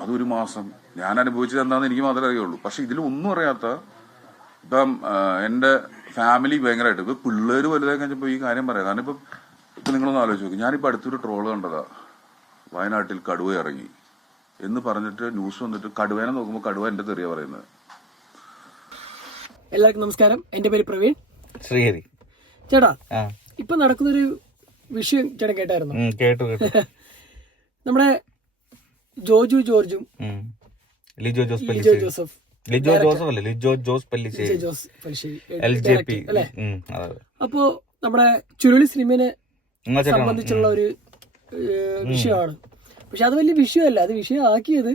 അതൊരു മാസം. ഞാൻ അനുഭവിച്ചത് എന്താണെന്ന് എനിക്ക് മാത്രമേ അറിയുള്ളൂ. പക്ഷെ ഇതിൽ ഒന്നും അറിയാത്ത ഇപ്പം എന്റെ ഫാമിലി ഭയങ്കരമായിട്ട് ഇപ്പൊ പിള്ളേര് വലുതായി കഴിഞ്ഞപ്പോ ഈ കാര്യം പറയാം. കാരണം ഇപ്പം ഇപ്പൊ നിങ്ങളൊന്ന് ആലോചിച്ച് നോക്കും. ഞാനിപ്പോ അടുത്തൊരു ട്രോൾ കണ്ടതാ. വയനാട്ടിൽ കടുവ ഇറങ്ങി. എന്ന് പറഞ്ഞിട്ട് ന്യൂസ് വന്നിട്ട് കടുവേനെ നോക്കുമ്പോൾ കടുവ എന്റെ തെറിയ പറയുന്നത്. എല്ലാവർക്കും നമസ്കാരം. എന്റെ പേര് പ്രവീൺ. ശ്രീഹരി. ചേട്ടാ ആ. ഇപ്പൊ നടക്കുന്നൊരു വിഷയം ചേട്ടൻ കേട്ടായിരുന്നു? കേട്ടു കേട്ടു. നമ്മുടെ ജോജു ജോർജും. ലിജോ ജോസ് ലിജോ ജോസഫ്. ലിജോ ജോസഫ് അല്ലേ? Lijo Jose Pellissery. Jose Pellissery. L J P. അല്ലേ? അപ്പോ നമ്മുടെ ചുരുളി സിനിമനെ നിങ്ങൾ സംബന്ധിച്ചുള്ള ഒരു വിഷയമാണ്. പക്ഷെ അത് വലിയ വിഷയമല്ല. അത് വിഷയമാക്കിയത്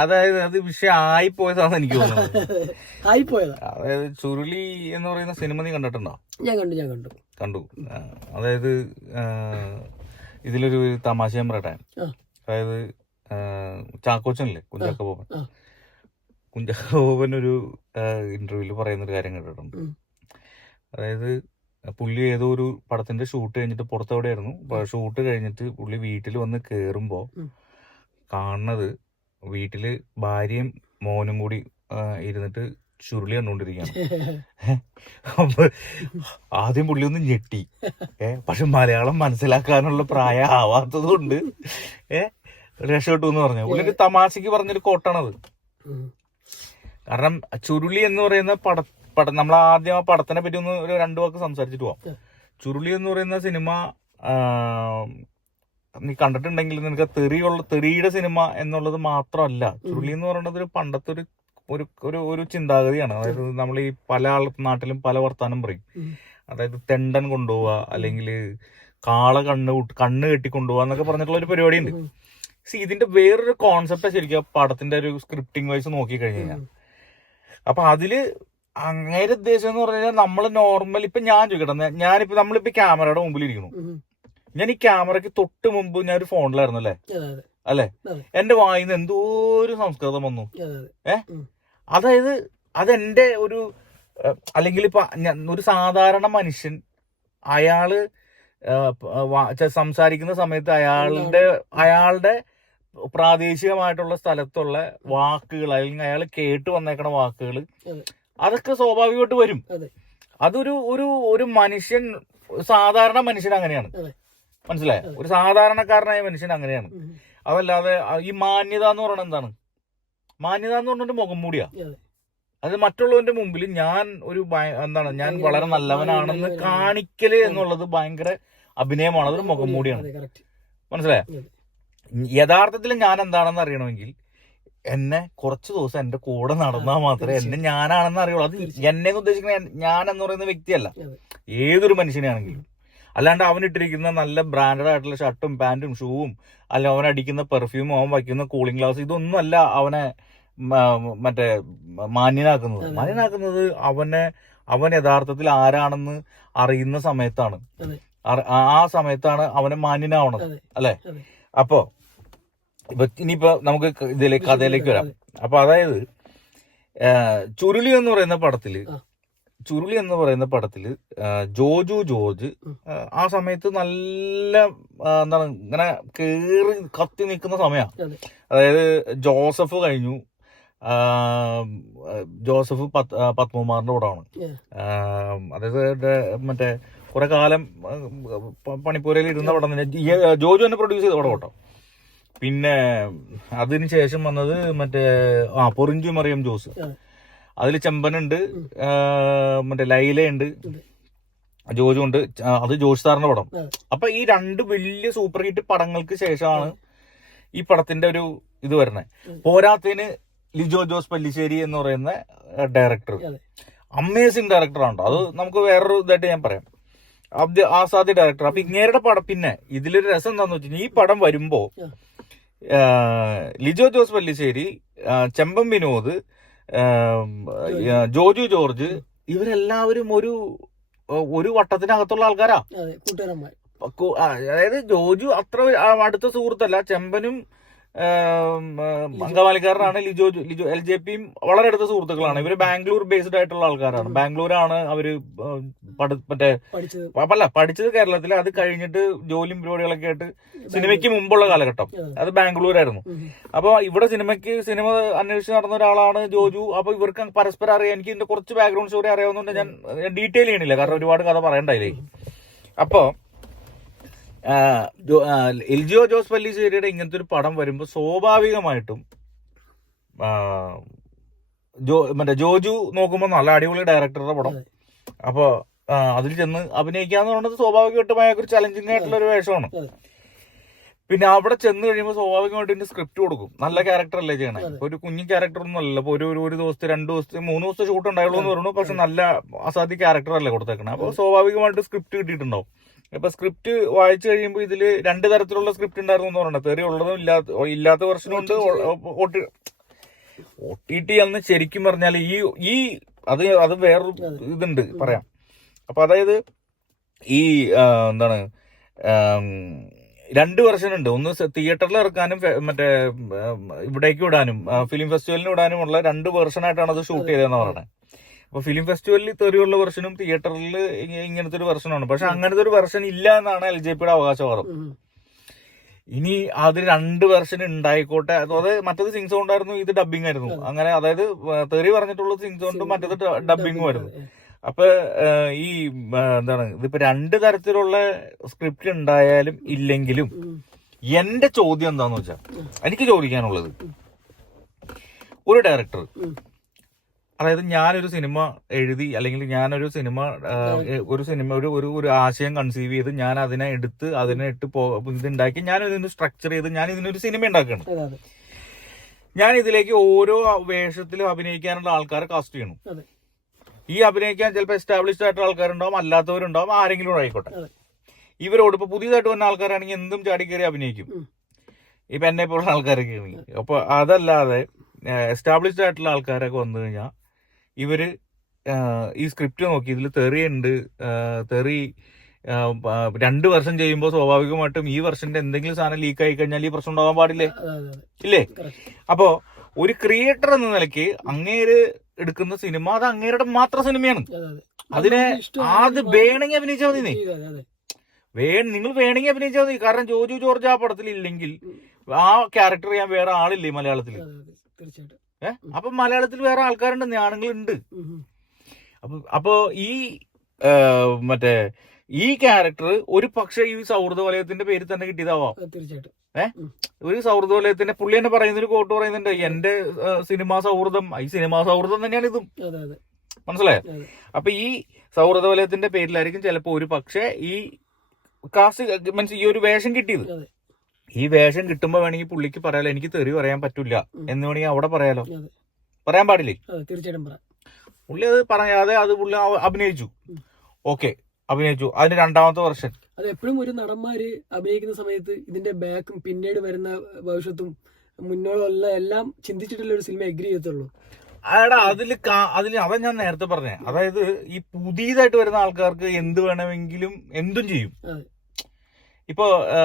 അതായത് അത് വിഷയം ആയി പോയതാണെന്ന് എനിക്ക് തോന്നുന്നത് ആയി പോയതാ അതായത് ചുരുളി എന്ന് പറയുന്ന സിനിമ നീ കണ്ടിട്ടുണ്ടോ? ഞാൻ കണ്ടു ഞാൻ കണ്ടു. കണ്ടു. അതായത് ഇതിലൊരു തമാശയും പറയട്ടെ? അതായത് ചാക്കോച്ചനല്ലേ? കുഞ്ചാക്ക ബോബൻ. കുഞ്ചാക്ക ബോബൻ ഒരു ഇന്റർവ്യൂവിൽ പറയുന്ന ഒരു കാര്യം കേട്ടിട്ടുണ്ട് അതായത് പുള്ളി ഏതോ ഒരു പടത്തിന്റെ ഷൂട്ട് കഴിഞ്ഞിട്ട് പുറത്തെവിടെയായിരുന്നു. ഷൂട്ട് കഴിഞ്ഞിട്ട് പുള്ളി വീട്ടിൽ വന്ന് കേറുമ്പോ കാണുന്നത് വീട്ടിൽ ഭാര്യയും മോനും കൂടി ഇരുന്നിട്ട് ചുരുളി കണ്ടുകൊണ്ടിരിക്കുകയാണ്. ആദ്യം പുള്ളി ഒന്ന് ഞെട്ടി. ഏ? പക്ഷെ മലയാളം മനസ്സിലാക്കാനുള്ള പ്രായം ആവാത്തത് കൊണ്ട് ഏ? രക്ഷപ്പെട്ടു എന്ന് പറഞ്ഞു. പുള്ളി തമാശക്ക് പറഞ്ഞൊരു കോട്ടാണത്. കാരണം ചുരുളി എന്ന് പറയുന്ന പട പട നമ്മൾ ആദ്യം ആ പടത്തിനെ പറ്റി ഒന്ന് ഒരു രണ്ടു വാക്ക് സംസാരിച്ചിട്ട് പോവാം. ചുരുളി എന്ന് പറയുന്ന സിനിമ നീ കണ്ടിട്ടുണ്ടെങ്കിൽ നിനക്ക് തെറിയുള്ള തെറിയുടെ സിനിമ എന്നുള്ളത് മാത്രമല്ല. ചുരുളി എന്ന് പറയുന്നത് ഒരു പണ്ടത്തെ ഒരു ഒരു ഒരു ഒരു ചിന്താഗതിയാണ്. അതായത് നമ്മൾ ഈ പല ആൾ നാട്ടിലും പല വർത്താനം പറയും. അതായത് തെണ്ടൻ കൊണ്ടുപോവുക അല്ലെങ്കിൽ കാള കണ്ണ് കണ്ണ് കെട്ടി കൊണ്ടുപോവുക എന്നൊക്കെ പറഞ്ഞിട്ടുള്ള ഒരു പരിപാടി ഉണ്ട്. സി ഇതിന്റെ വേറൊരു കോൺസെപ്റ്റ് ശരിക്കും പടത്തിന്റെ ഒരു സ്ക്രിപ്റ്റിംഗ് വൈസ് നോക്കി കഴിഞ്ഞു കഴിഞ്ഞാൽ അപ്പൊ അതിൽ അങ്ങേരെ ഉദ്ദേശം എന്ന് പറഞ്ഞു കഴിഞ്ഞാൽ നമ്മൾ നോർമൽ ഇപ്പൊ ഞാൻ ചോദിക്കട്ടെ ഞാനിപ്പോ നമ്മളിപ്പോ ക്യാമറയുടെ മുമ്പിൽ ഇരിക്കുന്നു ഞാൻ ഈ ക്യാമറയ്ക്ക് തൊട്ട് മുമ്പ് ഞാൻ ഒരു ഫോണിലായിരുന്നു അല്ലേ? അല്ലേ. എന്റെ വായിന്ന് എന്തോ ഒരു സംസ്കൃതം വന്നു. അതെ അതായത് അതെന്റെ ഒരു അല്ലെങ്കിൽ ഇപ്പൊ ഒരു സാധാരണ മനുഷ്യൻ അയാൾ സംസാരിക്കുന്ന സമയത്ത് അയാളുടെ അയാളുടെ പ്രാദേശികമായിട്ടുള്ള സ്ഥലത്തുള്ള വാക്കുകൾ അല്ലെങ്കിൽ അയാൾ കേട്ട് വന്നേക്കണ വാക്കുകൾ അതൊക്കെ സ്വാഭാവികമായിട്ട് വരും. അതൊരു ഒരു ഒരു മനുഷ്യൻ സാധാരണ മനുഷ്യൻ അങ്ങനെയാണ്. മനസ്സിലായ? മനസ്സിലായോ ഒരു സാധാരണക്കാരനായ മനുഷ്യൻ അങ്ങനെയാണ്. അതല്ലാതെ ഈ മാന്യത എന്ന് പറയുന്നത് എന്താണ്? മാന്യത എന്ന് പറഞ്ഞിട്ട് മുഖം മൂടിയാ. അതെ. മറ്റുള്ളവന്റെ മുമ്പിൽ ഞാൻ ഒരു എന്താണ് ഞാൻ വളരെ നല്ലവനാണെന്ന് നല്ലവനാണ്. കാണിക്കൽ എന്നുള്ളത് ഭയങ്കര അഭിനയമാണ്. അതൊരു മുഖം മൂടിയാണ്. മനസ്സിലായോ? യഥാർത്ഥത്തിൽ ഞാൻ എന്താണെന്ന് അറിയണമെങ്കിൽ എന്നെ കുറച്ച് ദിവസം എന്റെ കൂടെ നടന്നാൽ മാത്രമേ എന്നെ ഞാനാണെന്ന് അറിയുള്ളൂ. അത് എന്നെ ഉദ്ദേശിക്കുന്ന ഞാൻ എന്ന് പറയുന്ന വ്യക്തിയല്ല. ഏതൊരു മനുഷ്യനെയാണെങ്കിലും. അല്ലാണ്ട് അവൻ ഇട്ടിരിക്കുന്ന നല്ല ബ്രാൻഡഡ് ആയിട്ടുള്ള ഷർട്ടും പാന്റും ഷൂവും അല്ല അവൻ അടിക്കുന്ന പെർഫ്യൂമും അവൻ വയ്ക്കുന്ന കൂളിംഗ് ഗ്ലാസ് ഇതൊന്നും അല്ല അവനെ മറ്റേ മാന്യനാക്കുന്നത്. മാന്യനാക്കുന്നത് അവനെ അവൻ യഥാർത്ഥത്തിൽ ആരാണെന്ന് അറിയുന്ന സമയത്താണ്. ആ- സമയത്താണ് അവനെ മാന്യനാവണത്. അല്ലെ? അപ്പോ ഇപ്പൊ ഇനിയിപ്പോ നമുക്ക് ഇതിലേക്ക് കഥയിലേക്ക് വരാം. അപ്പൊ അതായത് ചുരുളി എന്ന് പറയുന്ന പടത്തിൽ. ചുരുളി എന്ന് പറയുന്ന പടത്തിൽ ജോജു ജോർജ് ആ, സമയത്ത് നല്ല എന്താണ് ഇങ്ങനെ കേറി കത്തി നിൽക്കുന്ന സമയമാണ്. അതായത് ജോസഫ് കഴിഞ്ഞു. ജോസഫ് പത് പത്മകുമാറിന്റെ പടമാണ്. അതായത് മറ്റേ കുറെ കാലം പണിപ്പൂരയിൽ ഇരുന്ന പടം തന്നെ. ജോജു തന്നെ പ്രൊഡ്യൂസ് ചെയ്ത പടം കേട്ടോ. പിന്നെ അതിന് ശേഷം വന്നത് മറ്റേ ആ പൊറിഞ്ചു മറിയം ജോസ്. അതിൽ ചെമ്പനുണ്ട് മറ്റേ ലൈലയുണ്ട്. ജോജു ഉണ്ട് അത് ജോജ് സാറിന്റെ പടം. അപ്പൊ ഈ രണ്ട് വലിയ സൂപ്പർ ഹിറ്റ് പടങ്ങൾക്ക് ശേഷമാണ് ഈ പടത്തിന്റെ ഒരു ഇത് വരുന്നത്. പോരാത്തതിന് ലിജോ ജോസ് പല്ലിശ്ശേരി എന്ന് പറയുന്ന ഡയറക്ടർ. അമേസിംഗ് ഡയറക്ടറാണ് അത് നമുക്ക് വേറൊരു ഇതായിട്ട് ഞാൻ പറയാം അബ്ദു ആസാദി ഡയറക്ടർ അപ്പൊ ഇങ്ങേരുടെ പടം പിന്നെ ഇതിലൊരു രസം എന്താന്ന് വെച്ചാൽ ഈ പടം വരുമ്പോ ലിജോ ജോസ് പല്ലിശ്ശേരി ചെമ്പം ചെമ്പൻ വിനോദ് ജോജു. ജോർജ് ഇവരെല്ലാവരും ഒരു ഒരു വട്ടത്തിനകത്തുള്ള ആൾക്കാരാ. അതായത് ജോജു അത്ര അടുത്ത സുഹൃത്തല്ല ചെമ്പനും അങ്കമാലിക്കാരനാണ് ലിജോ ലിജോ എൽ ജെ പിയും വളരെ അടുത്ത സുഹൃത്തുക്കളാണ്. ഇവർ ബാംഗ്ലൂർ ബേസ്ഡ് ആയിട്ടുള്ള ആൾക്കാരാണ്. ബാംഗ്ലൂരാണ് അവർ മറ്റേ പഠിച്ചത്. അല്ല പഠിച്ചത് കേരളത്തിൽ അത് കഴിഞ്ഞിട്ട് ജോലിയും പരിപാടികളൊക്കെ ആയിട്ട് സിനിമയ്ക്ക് മുമ്പുള്ള കാലഘട്ടം. അത് ബാംഗ്ലൂരായിരുന്നു. അപ്പൊ ഇവിടെ സിനിമയ്ക്ക് സിനിമ അന്വേഷിച്ച് നടന്ന ഒരാളാണ് ജോജു. അപ്പൊ ഇവർക്ക് പരസ്പരം അറിയാം. എനിക്ക് ഇതിന്റെ കുറച്ച് ബാക്ക്ഗ്രൗണ്ട് സ്റ്റോറി അറിയാവുന്നതുകൊണ്ട് ഞാൻ ഡീറ്റെയിൽ ചെയ്യണില്ല. കാരണം ഒരുപാട് കഥ പറയണ്ടായില്ലേ. അപ്പോ ആ, ജോ- ആ, എൽജിയോ ജോസ് പല്ലിശ്ശേരിയുടെ ഇങ്ങനത്തെ ഒരു പടം വരുമ്പോൾ സ്വാഭാവികമായിട്ടും ജോ മറ്റേ ജോജു നോക്കുമ്പോൾ നല്ല അടിപൊളി ഡയറക്ടറുടെ പടം. അപ്പോൾ അതിൽ ചെന്ന് അഭിനയിക്കാന്ന് പറയുന്നത് സ്വാഭാവികമായിട്ടും അയാൾക്ക് ഒരു ചലഞ്ചിങ് ആയിട്ടുള്ള ഒരു വേഷമാണ്. പിന്നെ അവിടെ ചെന്ന് കഴിയുമ്പോൾ സ്വാഭാവികമായിട്ട് ഇതിന്റെ സ്ക്രിപ്റ്റ് കൊടുക്കും. നല്ല ക്യാരക്ടർ അല്ലേ ചെയ്യണേ? ഇപ്പൊ ഒരു കുഞ്ഞു ക്യാരക്ടർ ഒന്നും അല്ല ഇപ്പൊ ഒരു ഒരു- ദിവസത്തെ രണ്ട് ദിവസത്തെ മൂന്ന് ദിവസത്തെ ഷൂട്ട് ഉണ്ടായുള്ളൂ എന്ന് പറഞ്ഞു. പക്ഷെ നല്ല അസാധ്യ ക്യാരക്ടർ അല്ലേ കൊടുത്തേക്കണേ. അപ്പൊ സ്വാഭാവികമായിട്ട് സ്ക്രിപ്റ്റ് കിട്ടിയിട്ടുണ്ടാവും. ഇപ്പൊ സ്ക്രിപ്റ്റ് വായിച്ചു കഴിയുമ്പോൾ ഇതിൽ രണ്ട് തരത്തിലുള്ള സ്ക്രിപ്റ്റ് ഉണ്ടായിരുന്നു എന്ന് തെറി ഉള്ളതും ഇല്ലാത്ത ഇല്ലാത്ത വെർഷനും ഉണ്ട് ഒ ടി ടി എന്ന് ശരിക്കും പറഞ്ഞാൽ ഈ ഈ അത് അത് വേറൊരു ഇതുണ്ട് പറയാം. അപ്പൊ അതായത് ഈ എന്താണ് രണ്ട് വെർഷൻ ഉണ്ട്. ഒന്ന് തിയേറ്ററിൽ ഇറക്കാനും മറ്റേ ഇവിടേക്ക് വിടാനും ഫിലിം ഫെസ്റ്റിവലിന് വിടാനും ഉള്ള രണ്ട് വെർഷൻ ആയിട്ടാണ് അത് ഷൂട്ട് ചെയ്തതെന്ന് പറയുന്നത് അപ്പൊ ഫിലിം ഫെസ്റ്റിവലിൽ തെറിയുള്ള വെർഷനും തിയേറ്ററിൽ ഇങ്ങനത്തെ ഒരു വെർഷനാണ് പക്ഷെ അങ്ങനത്തെ ഒരു വെർഷൻ ഇല്ല എന്നാണ് എൽ ജെ പിയുടെ അവകാശവാദം. ഇനി അത് രണ്ട് വെർഷൻ ഉണ്ടായിക്കോട്ടെ അതായത് മറ്റത് സിങ് സൗണ്ട് ആയിരുന്നു ഇത് ഡബിങ് ആയിരുന്നു. അങ്ങനെ അതായത് തെറി പറഞ്ഞിട്ടുള്ളത് സിങ് സൗണ്ടും മറ്റത് ഡബിങ്ങും ആയിരുന്നു. അപ്പൊ ഈ എന്താണ് ഇതിപ്പോ രണ്ട് തരത്തിലുള്ള സ്ക്രിപ്റ്റ് ഉണ്ടായാലും ഇല്ലെങ്കിലും. എന്റെ ചോദ്യം എന്താന്ന് വെച്ചാൽ എനിക്ക് ചോദിക്കാനുള്ളത് ഒരു ഡയറക്ടർ. അതായത് ഞാനൊരു സിനിമ എഴുതി അല്ലെങ്കിൽ ഞാനൊരു സിനിമ ഒരു സിനിമ ഒരു ഒരു ഒരു ആശയം കൺസീവ് ചെയ്ത് ഞാൻ അതിനെ എടുത്ത് അതിനെ ഇട്ട് പോ ഇതുണ്ടാക്കി ഞാൻ ഇതിന് സ്ട്രക്ചർ ചെയ്ത് ഞാൻ ഇതിനൊരു സിനിമ അതെ ഞാൻ ഇതിലേക്ക് ഓരോ വേഷത്തിലും അഭിനയിക്കാനുള്ള ആൾക്കാരെ കാസ്റ്റ് ചെയ്യണം. ഈ അഭിനയിക്കാൻ ചിലപ്പോൾ എസ്റ്റാബ്ലിഷ്ഡ് ആയിട്ടുള്ള ആൾക്കാരുണ്ടാവും അല്ലാത്തവരുണ്ടാവും ആരെങ്കിലും ആയിക്കോട്ടെ. ഇവരോട് ഇപ്പൊ പുതിയതായിട്ട് വന്ന ആൾക്കാരാണെങ്കിൽ എന്തും ചാടി കയറി അഭിനയിക്കും. ഇപ്പൊ എന്നെ പോലുള്ള ആൾക്കാരൊക്കെ ആണെങ്കിൽ. അപ്പൊ അതല്ലാതെ എസ്റ്റാബ്ലിഷ്ഡ് ആയിട്ടുള്ള ആൾക്കാരൊക്കെ വന്നു കഴിഞ്ഞാൽ ഇവർ ഈ സ്ക്രിപ്റ്റ് നോക്കി ഇതിൽ തെറിയുണ്ട് തെറി രണ്ട് വർഷം ചെയ്യുമ്പോൾ സ്വാഭാവികമായിട്ടും ഈ വർഷന്റെ എന്തെങ്കിലും സാധനം ലീക്ക് ആയി കഴിഞ്ഞാൽ ഈ പ്രശ്നം ഉണ്ടാകാൻ പാടില്ലേ? ഇല്ലേ? അപ്പോ ഒരു ക്രിയേറ്റർ എന്ന നിലയ്ക്ക് അങ്ങേര് എടുക്കുന്ന സിനിമ അത് അങ്ങേരുടെ മാത്രം സിനിമയാണ്. അതെ അതെ. അതിനെ അത് വേണമെങ്കിൽ അഭിനയിച്ചാൽ മതി നീ. വേ നിങ്ങൾ വേണമെങ്കിൽ അഭിനയിച്ചാൽ മതി. കാരണം ജോജു ജോർജ് ആ പടത്തിൽ ഇല്ലെങ്കിൽ ആ ക്യാരക്ടർ ചെയ്യാൻ വേറെ ആളില്ലേ മലയാളത്തിൽ തീർച്ചയായിട്ടും. ഏഹ് അപ്പൊ മലയാളത്തിൽ വേറെ ആൾക്കാരുണ്ട് ആണുങ്ങളുണ്ട് ഉം, ഉം. അപ്പൊ അപ്പോ ഈ മറ്റേ ഈ ക്യാരക്ടർ ഒരു പക്ഷെ ഈ സൗഹൃദ വലയത്തിന്റെ പേര് തന്നെ കിട്ടിയതാവാം. തീർച്ചയായിട്ടും. ഏഹ് ഒരു സൗഹൃദ വലയത്തിന്റെ പുള്ളി തന്നെ പറയുന്ന ഒരു കോട്ട് പറയുന്നുണ്ട് എന്റെ സിനിമാ സൗഹൃദം ഈ സിനിമാ സൗഹൃദം തന്നെയാണ് ഇതും. മനസ്സിലായോ? അപ്പൊ ഈ സൗഹൃദ വലയത്തിന്റെ പേരിലായിരിക്കും ചിലപ്പോ ഒരു പക്ഷെ ഈ കാസ് മീൻസ് ഈ ഒരു വേഷം കിട്ടിയത്. ഈ വേഷം കിട്ടുമ്പോ വേണമെങ്കിൽ പുള്ളിക്ക് പറയാലോ എനിക്ക് തെറി പറയാൻ പറ്റില്ല. എന്ന് വേണമെങ്കിൽ അവിടെ പറയാലോ? പറയാൻ പാടില്ലേ? തീർച്ചയായിട്ടും പുള്ളി അത് പറയാതെ അത് പുള്ളി അഭിനയിച്ചു. ഓക്കെ അഭിനയിച്ചു. അതിന് രണ്ടാമത്തെ വർഷം അത് എപ്പോഴും ഒരു നടന്മാര് അഭിനയിക്കുന്ന സമയത്ത് ഇതിന്റെ ബാക്കും പിന്നീട് വരുന്ന ഭവിഷ്യത്തും മുന്നോട്ടുള്ള എല്ലാം ചിന്തിച്ചിട്ടുള്ള ഒരു സിനിമ എഗ്രി ചെയ്യത്തുള്ളൂ. അടാ അതിൽ അതിൽ അവൻ ഞാൻ നേരത്തെ പറഞ്ഞേ. അതായത് ഈ പുതിയതായിട്ട് വരുന്ന ആൾക്കാർക്ക് എന്ത് വേണമെങ്കിലും എന്തും ചെയ്യും. അതെ ഇപ്പൊ ആ,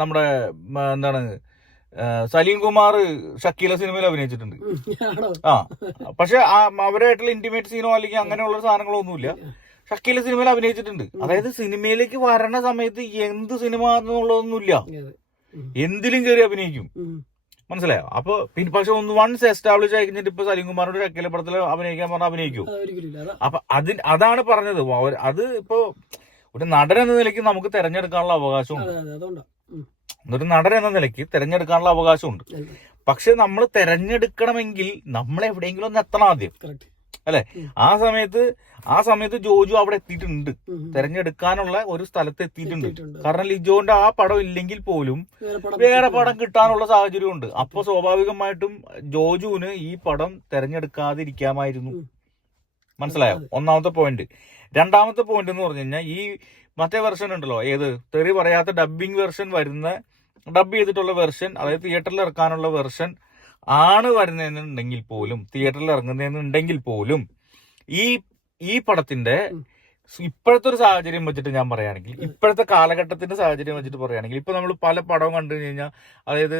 നമ്മുടെ എന്താണ് സലീം കുമാർ ഷക്കീല സിനിമയിൽ അഭിനയിച്ചിട്ടുണ്ട്. ആ പക്ഷെ അവരായിട്ടുള്ള ഇന്റിമേറ്റ് സീനോ അല്ലെങ്കിൽ അങ്ങനെയുള്ള സാധനങ്ങളോ ഒന്നുമില്ല ഷക്കീല സിനിമയിൽ അഭിനയിച്ചിട്ടുണ്ട്. അതായത് സിനിമയിലേക്ക് വരണ സമയത്ത് എന്ത് സിനിമ എന്നുള്ളതൊന്നുമില്ല. എന്തിലും കയറി അഭിനയിക്കും. മനസ്സിലായോ? അപ്പൊ പിന്നെ പക്ഷെ ഒന്ന് വൺസ് എസ്റ്റാബ്ലിഷ് ആയി കഴിഞ്ഞിട്ട് ഇപ്പൊ സലീം കുമാറിന്റെ ഷക്കീല പടത്തിൽ അഭിനയിക്കാൻ പറഞ്ഞാൽ അഭിനയിക്കും? അപ്പൊ അതിന് അതാണ് പറഞ്ഞത്. അത് ഇപ്പോ ഒരു നടൻ എന്ന നിലയ്ക്ക് നമുക്ക് തെരഞ്ഞെടുക്കാനുള്ള അവകാശമുണ്ട് ഒരു നടൻ എന്ന നിലയ്ക്ക് തിരഞ്ഞെടുക്കാനുള്ള അവകാശമുണ്ട് പക്ഷെ നമ്മൾ തിരഞ്ഞെടുക്കണമെങ്കിൽ നമ്മൾ എവിടെയെങ്കിലും ഒന്ന് എത്തണം ആദ്യം. അല്ലെ? ആ സമയത്ത് ആ സമയത്ത് ജോജു അവിടെ എത്തിയിട്ടുണ്ട്. തെരഞ്ഞെടുക്കാനുള്ള ഒരു സ്ഥലത്ത് എത്തിയിട്ടുണ്ട്. കാരണം ലിജോന്റെ ആ പടം ഇല്ലെങ്കിൽ പോലും വേറെ പടം കിട്ടാനുള്ള സാഹചര്യം ഉണ്ട് അപ്പൊ സ്വാഭാവികമായിട്ടും ജോജുവിന് ഈ പടം തെരഞ്ഞെടുക്കാതിരിക്കാമായിരുന്നു. മനസ്സിലായോ? ഒന്നാമത്തെ പോയിന്റ് രണ്ടാമത്തെ പോയിന്റ് എന്ന് പറഞ്ഞു കഴിഞ്ഞാൽ ഈ മറ്റേ വെർഷൻ ഉണ്ടല്ലോ ഏത് തെറി പറയാത്ത ഡബ്ബിംഗ് വെർഷൻ വരുന്ന ഡബ് ചെയ്തിട്ടുള്ള വെർഷൻ അതായത് തിയേറ്ററിൽ ഇറക്കാനുള്ള വെർഷൻ ആണ് വരുന്നതെന്നുണ്ടെങ്കിൽ പോലും തിയേറ്ററിൽ ഇറങ്ങുന്നതെന്നുണ്ടെങ്കിൽ പോലും ഈ ഈ പടത്തിന്റെ. ഇപ്പോഴത്തെ ഒരു സാഹചര്യം വെച്ചിട്ട് ഞാൻ പറയുകയാണെങ്കിൽ ഇപ്പോഴത്തെ കാലഘട്ടത്തിന്റെ സാഹചര്യം വെച്ചിട്ട് പറയുകയാണെങ്കിൽ ഇപ്പൊ നമ്മൾ പല പടവും കണ്ടു കഴിഞ്ഞാൽ അതായത്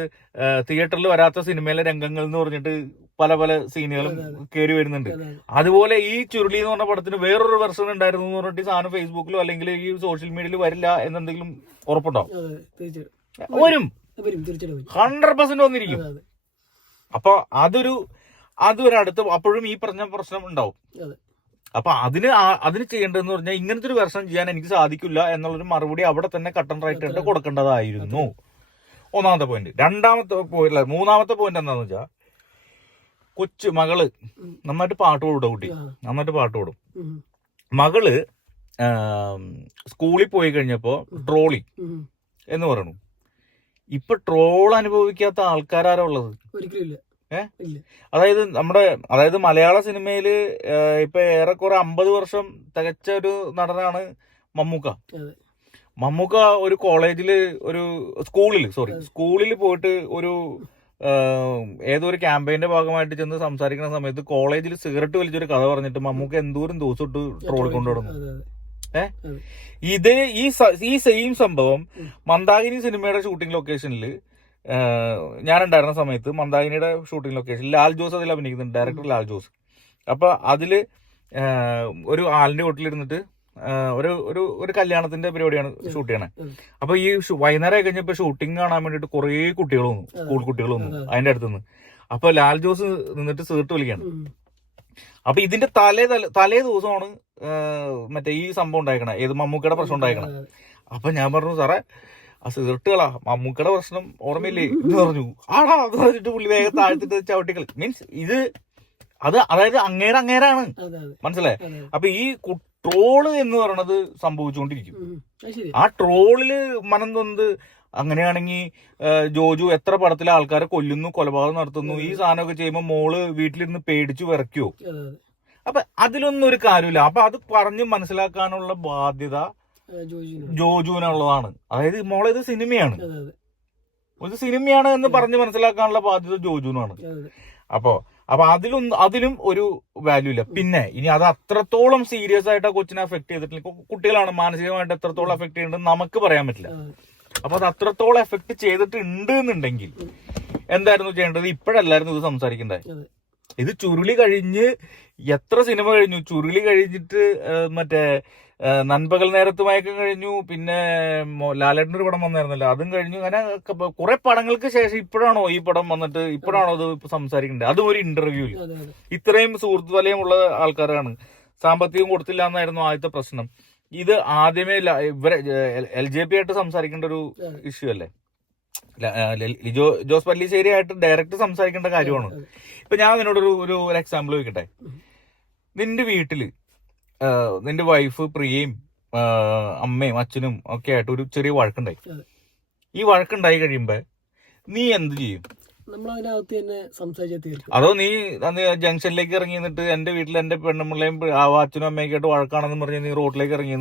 തിയേറ്ററിൽ വരാത്ത സിനിമയിലെ രംഗങ്ങൾ എന്ന് പറഞ്ഞിട്ട് പല പല സീനുകളും. കയറി വരുന്നുണ്ട്. അതുപോലെ ഈ ചുരുളി എന്ന് പറഞ്ഞ പടത്തിന് വേറൊരു വെർഷൻ ഉണ്ടായിരുന്നു എന്ന് പറഞ്ഞിട്ട് സാധനം ഫേസ്ബുക്കിലോ അല്ലെങ്കിൽ ഈ സോഷ്യൽ മീഡിയയിൽ വരില്ല എന്നെന്തെങ്കിലും ഉറപ്പുണ്ടോ വരും. ഹൺഡ്രഡ് പെർസെന്റ് വന്നിരിക്കും. അപ്പൊ അതൊരു അതൊരു അടുത്ത് അപ്പോഴും ഈ പറഞ്ഞ പ്രശ്നം ഉണ്ടാവും. അപ്പൊ അതിന് അതിന് ചെയ്യേണ്ടതെന്ന് പറഞ്ഞാൽ ഇങ്ങനത്തെ ഒരു വെർഷൻ ചെയ്യാൻ എനിക്ക് സാധിക്കില്ല എന്നുള്ളൊരു മറുപടി അവിടെ തന്നെ കട്ടൺ റൈറ്റ് ആയിട്ട് കൊടുക്കേണ്ടതായിരുന്നു. ഒന്നാമത്തെ പോയിന്റ് രണ്ടാമത്തെ പോയിന്റ് മൂന്നാമത്തെ പോയിന്റ് എന്താന്ന് വെച്ചാൽ കൊച്ചു മകൾ. നന്നായിട്ട് പാട്ട് പാടും കുട്ടി. നന്നായിട്ട് പാട്ട് പാടും. മകൾ സ്കൂളിൽ പോയി കഴിഞ്ഞപ്പോ ട്രോളി എന്ന് പറയണു. ഇപ്പൊ ട്രോൾ അനുഭവിക്കാത്ത ആൾക്കാരാരാ ഉള്ളത്? ഒരിക്കലും അതായത് നമ്മുടെ അതായത് മലയാള സിനിമയിൽ ഇപ്പൊ ഏറെക്കുറെ അമ്പത് വർഷം തികച്ച ഒരു നടനാണ് മമ്മൂക്ക. മമ്മൂക്ക ഒരു കോളേജിൽ ഒരു സ്കൂളിൽ സോറി സ്കൂളിൽ പോയിട്ട് ഒരു ഏതൊരു ക്യാമ്പയിന്റെ ഭാഗമായിട്ട് ചെന്ന് സംസാരിക്കുന്ന സമയത്ത് കോളേജിൽ സിഗരറ്റ് വലിച്ചൊരു കഥ പറഞ്ഞിട്ട് മമ്മൂക്ക എന്തോരം ദിവസം ഇട്ട് ട്രോളി കൊണ്ടുവിടുന്നു അതെ, അതെ. ഇത് ഈ ഈ സെയിം സംഭവം. മന്ദാകിനി സിനിമയുടെ ഷൂട്ടിംഗ് ലൊക്കേഷനിൽ ഞാനുണ്ടായിരുന്ന സമയത്ത് മന്ദാകിനിയുടെ ഷൂട്ടിംഗ് ലൊക്കേഷൻ ലാൽ ജോസ് അതിൽ അഭിനയിക്കുന്നുണ്ട്. ഡയറക്ടർ ലാൽ ജോസ്. അപ്പോൾ അതിൽ ഒരു ആളിന്റെ വീട്ടിലിരുന്നിട്ട് ഒരു ഒരു ഒരു കല്യാണത്തിന്റെ പരിപാടിയാണ് ഷൂട്ട് ചെയ്യണേ. അപ്പൊ ഈ വൈകുന്നേരം കഴിഞ്ഞപ്പോ ഷൂട്ടിംഗ് കാണാൻ വേണ്ടിട്ട് കുറേ കുട്ടികൾ വന്നു. സ്കൂൾ കുട്ടികൾ വന്നു. അതിന്റെ അടുത്തുനിന്ന്. അപ്പൊ ലാൽ ജോസ് നിന്നിട്ട് സീർട്ട് വിളിക്കാണ്. അപ്പൊ ഇതിന്റെ തലേ തല- ദിവസമാണ് മറ്റേ ഈ സംഭവം ഉണ്ടായിക്കണേ. ഏത് മമ്മൂക്കയുടെ പ്രശ്നം ഉണ്ടായിക്കണേ. അതെ. അപ്പൊ ഞാൻ പറഞ്ഞു സാറേ ആ സിഗരറ്റുകളാ മമ്മൂക്കയുടെ പ്രശ്നം ഓർമ്മയില്ലേ? എന്ന് പറഞ്ഞു. ആടാ അത് പറഞ്ഞിട്ട് പുള്ളി വേഗം താഴ്ത്തിട്ട് ചവിട്ടിക്കൾ മീൻസ് ഇത് അത് അതായത് അങ്ങേര അങ്ങേരാണ്. മനസ്സിലെ. മനസ്സിലായി. അപ്പൊ ഈ ട്രോൾ എന്ന് പറയണത് സംഭവിച്ചുകൊണ്ടിരിക്കും. ആ ട്രോളിൽ മനം തൊന്ത് അങ്ങനെയാണെങ്കിൽ ജോജു എത്ര പടത്തിലെ ആൾക്കാരെ കൊല്ലുന്നു കൊലപാതകം നടത്തുന്നു ഈ സാധനമൊക്കെ ചെയ്യുമ്പോൾ മോൾ വീട്ടിലിരുന്ന് പേടിച്ചു വിറയ്ക്കോ? അപ്പൊ അതിലൊന്നും ഒരു കാര്യമില്ല. അപ്പൊ അത് പറഞ്ഞ് മനസ്സിലാക്കാനുള്ള ബാധ്യത ജോജുവിനുള്ളതാണ്. അതായത് മോളെ ഇത് സിനിമയാണ്. ഒരു സിനിമയാണ് എന്ന് പറഞ്ഞ് മനസ്സിലാക്കാനുള്ള ബാധ്യത ജോജുവിനാണ് അപ്പോ അപ്പൊ അതിലൊന്നും അതിലും ഒരു വാല്യൂ ഇല്ല. പിന്നെ ഇനി അത് അത്രത്തോളം സീരിയസ് ആയിട്ട് ആ കൊച്ചിനെ അഫക്ട് ചെയ്തിട്ടില്ല. കുട്ടികളാണ് മാനസികമായിട്ട് എത്രത്തോളം അഫക്ട് ചെയ്യുന്നുണ്ട് നമുക്ക് പറയാൻ പറ്റില്ല. അപ്പൊ അത് അത്രത്തോളം എഫക്ട് ചെയ്തിട്ടുണ്ട് എന്നുണ്ടെങ്കിൽ എന്തായിരുന്നു ചെയ്യേണ്ടത്? ഇപ്പോഴല്ലായിരുന്നു ഇത് സംസാരിക്കേണ്ടത്. ഇത് ചുരുളി കഴിഞ്ഞ് എത്ര സിനിമ കഴിഞ്ഞു? ചുരുളി കഴിഞ്ഞിട്ട് മറ്റേ നൻപകൽ നേരത്ത് മയക്കം കഴിഞ്ഞു. പിന്നെ ലാലേട്ടന്റെ ഒരു പടം വന്നായിരുന്നല്ലോ. അതും കഴിഞ്ഞു. അങ്ങനെ കുറെ പടങ്ങൾക്ക് ശേഷം ഇപ്പോഴാണോ ഈ പടം വന്നിട്ട്? ഇപ്പോഴാണോ അത് സംസാരിക്കേണ്ടത് അതും ഒരു ഇന്റർവ്യൂ ഇത്രയും സുഹൃത്ത് വലയമുള്ള ആൾക്കാരാണ്. സാമ്പത്തികം കൊടുത്തില്ല എന്നായിരുന്നു ആദ്യത്തെ പ്രശ്നം. ഇത് ആദ്യമേ ഇവരെ എൽ ജെ പി ആയിട്ട് സംസാരിക്കേണ്ട ഒരു. ഇഷ്യൂ അല്ലേ? ലിജോ ജോസ് പല്ലിശ്ശേരി ആയിട്ട് ഡയറക്റ്റ് സംസാരിക്കേണ്ട കാര്യമാണ്. ഇപ്പൊ ഞാൻ നിന്നോടൊരു ഒരു ഒരു എക്സാമ്പിൾ വെക്കട്ടെ നിന്റെ വീട്ടിൽ നിന്റെ വൈഫ് പ്രിയയും അമ്മയും അച്ഛനും ഒക്കെ ആയിട്ട് ഒരു ചെറിയ വഴക്കുണ്ടായി. ഈ വഴക്കുണ്ടായി കഴിയുമ്പോ നീ എന്ത് ചെയ്യും? തന്നെ അതോ നീ അന്ന് ജംഗ്ഷനിലേക്ക് ഇറങ്ങി നിന്നിട്ട് എന്റെ വീട്ടിൽ എന്റെ പെണ്ണുമ്പിള്ളയും ആ അച്ഛനും അമ്മയൊക്കെ ആയിട്ട് വഴക്കാണെന്ന് പറഞ്ഞ് നീ റോഡിലേക്ക് ഇറങ്ങി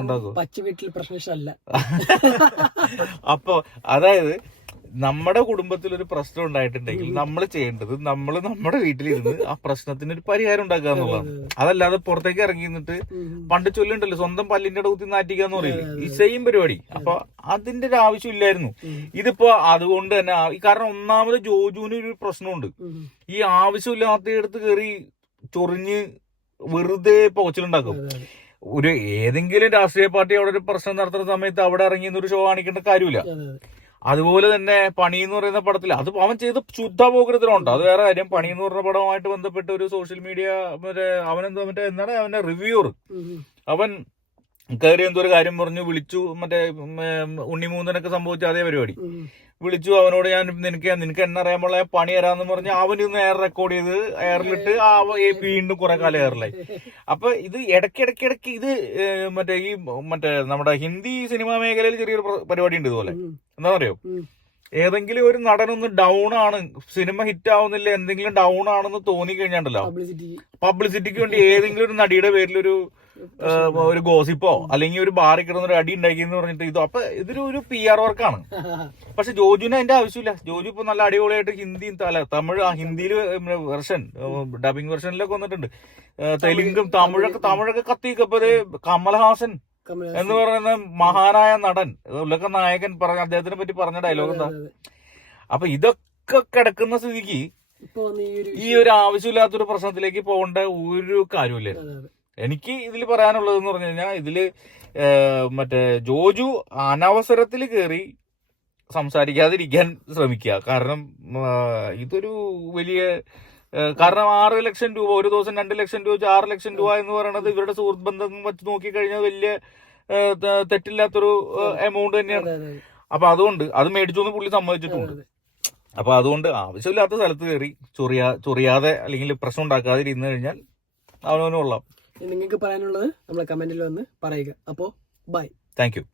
ഉണ്ടാക്കും പച്ച വീട്ടിൽ പ്രശ്നമല്ല അപ്പൊ അതായത് നമ്മുടെ കുടുംബത്തിൽ ഒരു പ്രശ്നം ഉണ്ടായിട്ടുണ്ടെങ്കിൽ നമ്മൾ ചെയ്യേണ്ടത് നമ്മൾ നമ്മുടെ വീട്ടിലിരുന്ന് ആ പ്രശ്നത്തിന് ഒരു പരിഹാരം ഉണ്ടാക്കുക എന്നുള്ളതാണ്. അതല്ലാതെ പുറത്തേക്ക് ഇറങ്ങി നിന്നിട്ട് പണ്ട് ചൊല്ലുണ്ടല്ലോ സ്വന്തം പല്ലിന്റെ കുത്തി നാറ്റിക്കുക എന്ന് പറയില്ലേ? ഈ സെയിം പരിപാടി. അപ്പൊ അതിന്റെ ഒരു ആവശ്യമില്ലായിരുന്നു. ഇതിപ്പോ അതുകൊണ്ട് തന്നെ കാരണം ഒന്നാമത് ജോജുവിന് ഒരു പ്രശ്നമുണ്ട്. ഈ ആവശ്യമില്ലാത്തയിടത്ത് കയറി ചൊറിഞ്ഞ് വെറുതെ പോച്ചിലുണ്ടാക്കും ഒരു ഏതെങ്കിലും രാഷ്ട്രീയ പാർട്ടി അവിടെ ഒരു പ്രശ്നം നടത്തുന്ന സമയത്ത് അവിടെ ഇറങ്ങി ഒരു ഷോ കാണിക്കേണ്ട കാര്യമില്ല. അതുപോലെ തന്നെ പണി എന്ന് പറയുന്ന പടത്തിൽ അത് അവൻ ചെയ്ത് ശുദ്ധ പോകൃതലുണ്ട് അത് വേറെ കാര്യം. പണി എന്ന് പറഞ്ഞ പടവുമായിട്ട് ബന്ധപ്പെട്ട് ഒരു സോഷ്യൽ മീഡിയ മറ്റേ അവനെന്തോ മറ്റേ എന്താണ്? അവന്റെ റിവ്യൂർ അവൻ കയറി എന്തോ ഒരു കാര്യം പറഞ്ഞു വിളിച്ചു. മറ്റേ ഉണ്ണിമൂന്നനൊക്കെ സംഭവിച്ച അതേ പരിപാടി. വിളിച്ചു അവനോട് ഞാൻ നിനക്ക് നിനക്ക് എന്നെ അറിയാൻ പാടില്ല പണി തരാന്ന് പറഞ്ഞ് അവൻ ഇന്ന് എയർ റെക്കോർഡ് ചെയ്ത് എയറിലിട്ട് ആ വീണ്ടും കുറെ കാലം എയറിലായി അപ്പൊ ഇത് ഇടയ്ക്ക് ഇടയ്ക്ക് ഇത് മറ്റേ ഈ മറ്റേ നമ്മുടെ ഹിന്ദി സിനിമാ മേഖലയിൽ ചെറിയൊരു പരിപാടി ഉണ്ട് ഇതുപോലെ. എന്താ പറയുക ഏതെങ്കിലും ഒരു നടനൊന്ന് ഡൗൺ ആണ് സിനിമ ഹിറ്റ് ആവുന്നില്ല എന്തെങ്കിലും ഡൗൺ ആണെന്ന് തോന്നി കഴിഞ്ഞാണ്ടല്ലോ പബ്ലിസിറ്റി പബ്ലിസിറ്റിക്ക് വേണ്ടി ഏതെങ്കിലും ഒരു നടിയുടെ പേരിൽ ഒരു ഗോസിപ്പോ അല്ലെങ്കിൽ ഒരു ബാറി കിടന്ന ഒരു അടി ഉണ്ടാക്കി എന്ന് പറഞ്ഞിട്ട് ഇതോ അപ്പൊ ഇതൊരു ഒരു പി ആർ വർക്കാണ് പക്ഷെ ജോജുവിന് അതിന്റെ ആവശ്യമില്ല. ജോജു ഇപ്പൊ നല്ല അടിപൊളിയായിട്ട് ഹിന്ദിയും തല തമിഴ് ആ ഹിന്ദിയിൽ വെർഷൻ ഡബിങ് വെർഷനിലൊക്കെ വന്നിട്ടുണ്ട്. തെലുങ്കും തമിഴൊക്കെ തമിഴൊക്കെ കത്തിക്കപ്പോ ഒരു കമൽഹാസൻ എന്ന് പറയുന്ന മഹാനായ നടൻ ഉലക നായകൻ പറഞ്ഞ അദ്ദേഹത്തിനെ പറ്റി പറഞ്ഞ ഡയലോഗ് എന്താ. അപ്പൊ ഇതൊക്കെ കിടക്കുന്ന സ്ഥിതിക്ക് ഇപ്പൊ ഈ ഒരു ആവശ്യമില്ലാത്തൊരു പ്രശ്നത്തിലേക്ക് പോകേണ്ട ഒരു കാര്യമില്ല. എനിക്ക് ഇതിൽ പറയാനുള്ളത് എന്ന് പറഞ്ഞു കഴിഞ്ഞാൽ ഇതിൽ മറ്റേ ജോജു അനവസരത്തിൽ കയറി സംസാരിക്കാതിരിക്കാൻ ശ്രമിക്കുക. കാരണം ഇതൊരു വലിയ കാരണം ആറ് ലക്ഷം രൂപ ഒരു ദിവസം രണ്ട് ലക്ഷം രൂപ വെച്ച് ആറ് ലക്ഷം രൂപ എന്ന് പറയുന്നത് ഇവരുടെ സുഹൃത്ത് ബന്ധം വെച്ച് നോക്കിക്കഴിഞ്ഞാൽ വലിയ തെറ്റില്ലാത്തൊരു എമൗണ്ട് തന്നെയാണ്. അപ്പൊ അതുകൊണ്ട് അത് മേടിച്ചു എന്ന് പുള്ളി സമ്മതിച്ചിട്ടുണ്ട്. അപ്പൊ അതുകൊണ്ട് ആവശ്യമില്ലാത്ത സ്ഥലത്ത് കയറി ചൊറിയാ ചൊറിയാതെ അല്ലെങ്കിൽ പ്രശ്നം ഉണ്ടാക്കാതെ ഇരുന്ന് കഴിഞ്ഞാൽ അവനവനും കൊള്ളാം. നിങ്ങൾക്ക് പറയാനുള്ളത് നമ്മളെ കമന്റിൽ വന്ന് പറയുക. അപ്പോ ബൈ താങ്ക് യു